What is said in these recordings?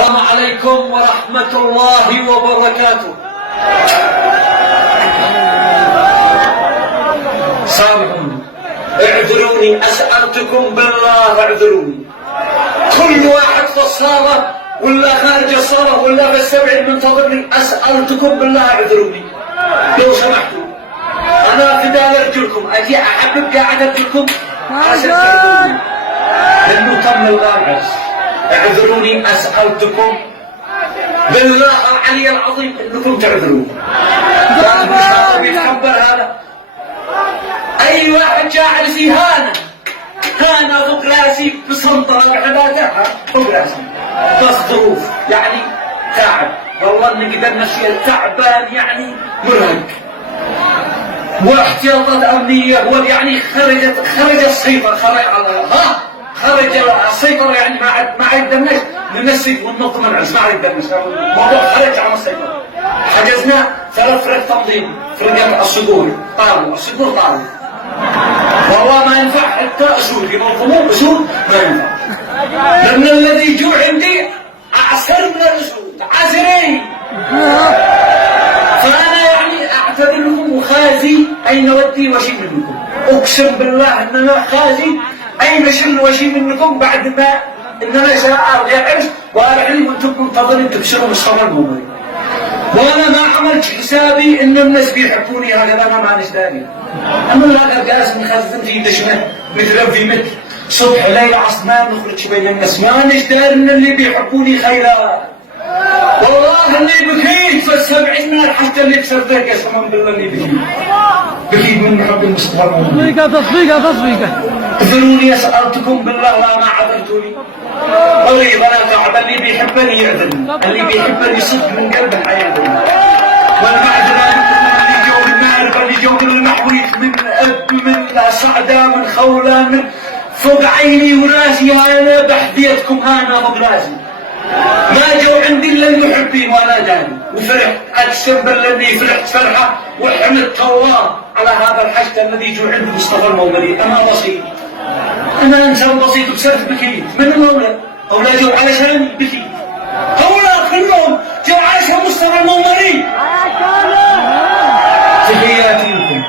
السلام عليكم ورحمة الله وبركاته. سامحوني، اعذروني، أسألتكم بالله اعذروني. كل واحد في الصالة ولا خارج الصالة ولا في السبع منتظرني، أسألتكم بالله اعذروني لو سمحتوا. أنا فداء رجلكم، أجي أحبب قاعدتكم عشان تعذروني لأنه تم الغابس. اعذروني، أسألتكم بالله العلي العظيم انكم تعذرون. لازم الشعب يتكبر هذا. اي واحد جاعل في هانا فوق راسي بصنطرة قعداتها فوق راسي، بس ظروف يعني تعب، والله اني قدرنا شيء تعبان يعني مرهق، واحتياطات امنيه يعني خرج السيطره، خرج السيطره يعني ما عدناش ننسق وننظم العز، ما عدناش الموضوع خرج عن السيطره. حجزنا 3 فرق تنظيم، فرق الصقور طاروا، والله ما ينفع حتى اسود ينظمون اسود ما ينفع، لان الذي يجوا عندي اعسر من الاسود عسرين. فانا يعني اعتذر لكم وخازي اين ودي وشي منكم، اقسم بالله ان انا خازي اين شل وشي منكم بعد ما انما ارجع عرس وارحل وانتم منتظرين تكسروا مصطفى المومري. وانا ما عملت حسابي ان الناس بيحبوني هكذا، انا ما داري. اما هذا جالس من خزنتي دشمه مترفي مثل صبح ليل عصر ما نخرج بين الناس، ما داري ان اللي بيحبوني خيرا. والله اللي بكيت في ال70 نار حتى اللي كسر ذاك قسما بالله اللي بكيت من محب المصطفى المومري. تصفيقه اعذروني، سألتكم بالله ما عذرتوني. طيب انا تعب، اللي بيحبني يعذرني، اللي بيحبني صدق من قلبه حيعذرني. والمعذره اللي جو من المعرفه، اللي جو من المحويط، من صعده، من خوله، من فوق عيني وراسي، انا بحذيتكم انا فوق راسي. ما جو عندي الا المحبين وانا داني وفرحت، اقسم بالله اني فرحت فرحه وحمدت الله على هذا الحشد الذي جو عند مصطفى المومري. انا بسيط، انا انسان بسيط وبصرت بكيت من الاولاد، اولاد جو علشان بكيت، اولاد كلهم جو علشان مصطفى المومري. تحياتي لكم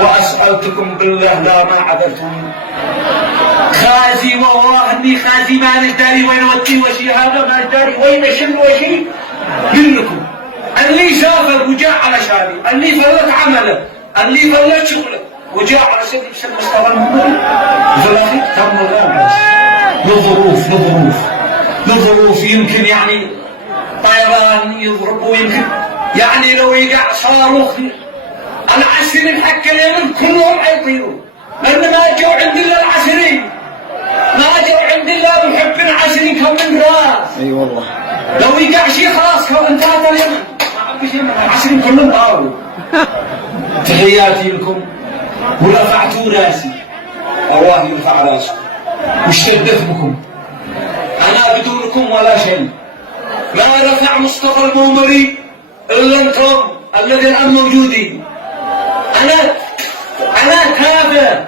واسالتكم بالله لا ما عذرتوني. خازي والله اني خازي، ما داري وين ودي وشي، هذا ما داري وين اشل وشي منكم. اللي شافه وجاء علشاني، اللي فلت عمله، اللي فلت شغله وجاء علشان يشل مصطفى المومري. وفي الاخير تم الغابس لظروف يمكن يعني طيران يضربوا، يمكن يعني لو يقع صاروخ العسكري الحق اليمن كلهم حيطيروا، لان ما جو عندي الا العسكريين، ما جو عندي الا محبين عسكريين كم من راس. اي والله لو يقع شيء خلاص انتهت اليمن، ما عندي شيء، العسكريين كلهم طاروا. تحياتي لكم ورفعتوا راسي، الله يرفع راسكم واشتدت بكم. انا بدونكم ولا شيء، ما رفع مصطفى المومري الا انتم الذين الان موجودين. انا كافر،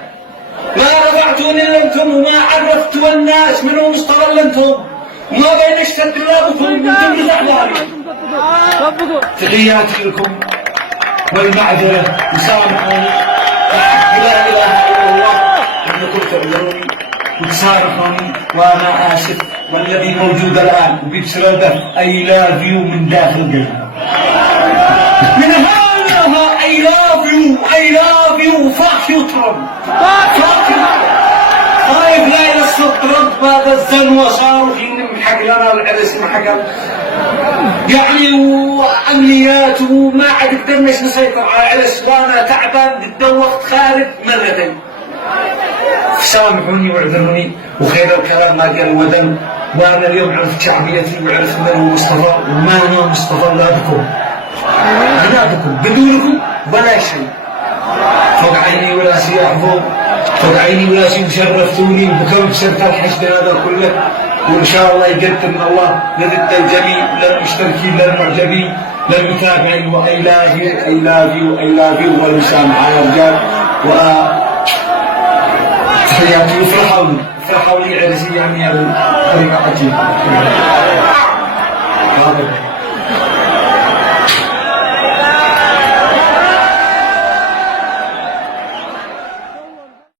ما رفعتوني الا انتم، وما عرفتوا الناس من هو مصطفى الا انتم، ما بين اشتد رابكم وانتم رفع. تحياتي لكم والمعذره وسامحوني، لا اله الا الله انكم تعذروني وتسامحوني وانا اسف. والذي موجود الان وبيكسر الدف اي لاف يو من داخل قلبي، من هذا اي لاف يو فاك يو ترم، خايف لا يلصق ترد بعد الزنوه صاروا في محق لنا العرس محق يعني وامنيات، وما عاد قدرناش نسيطر على العرس، وانا تعبان قد الوقت خارج مرتين. سامحوني واعذروني، وخير الكلام ما قال ودن. وانا اليوم عرفت شعبيتي وعرفت من هو مصطفى، وما انا مصطفى الا بكم، انا بكم، بدونكم ولا شيء. فوق عيني وراسي يحفظ، فوق عيني وراسي وشرفتوني وبكم كسرت الحشد هذا كله، وان شاء الله يقدم الله لضد الجميع، للمشتركين للمعجبين للمتابعين، واي لاف يو والمسامحه يا رجال. تحياتي وفرحوا لي عرسي يعني بطريقه عجيبه. أبدا.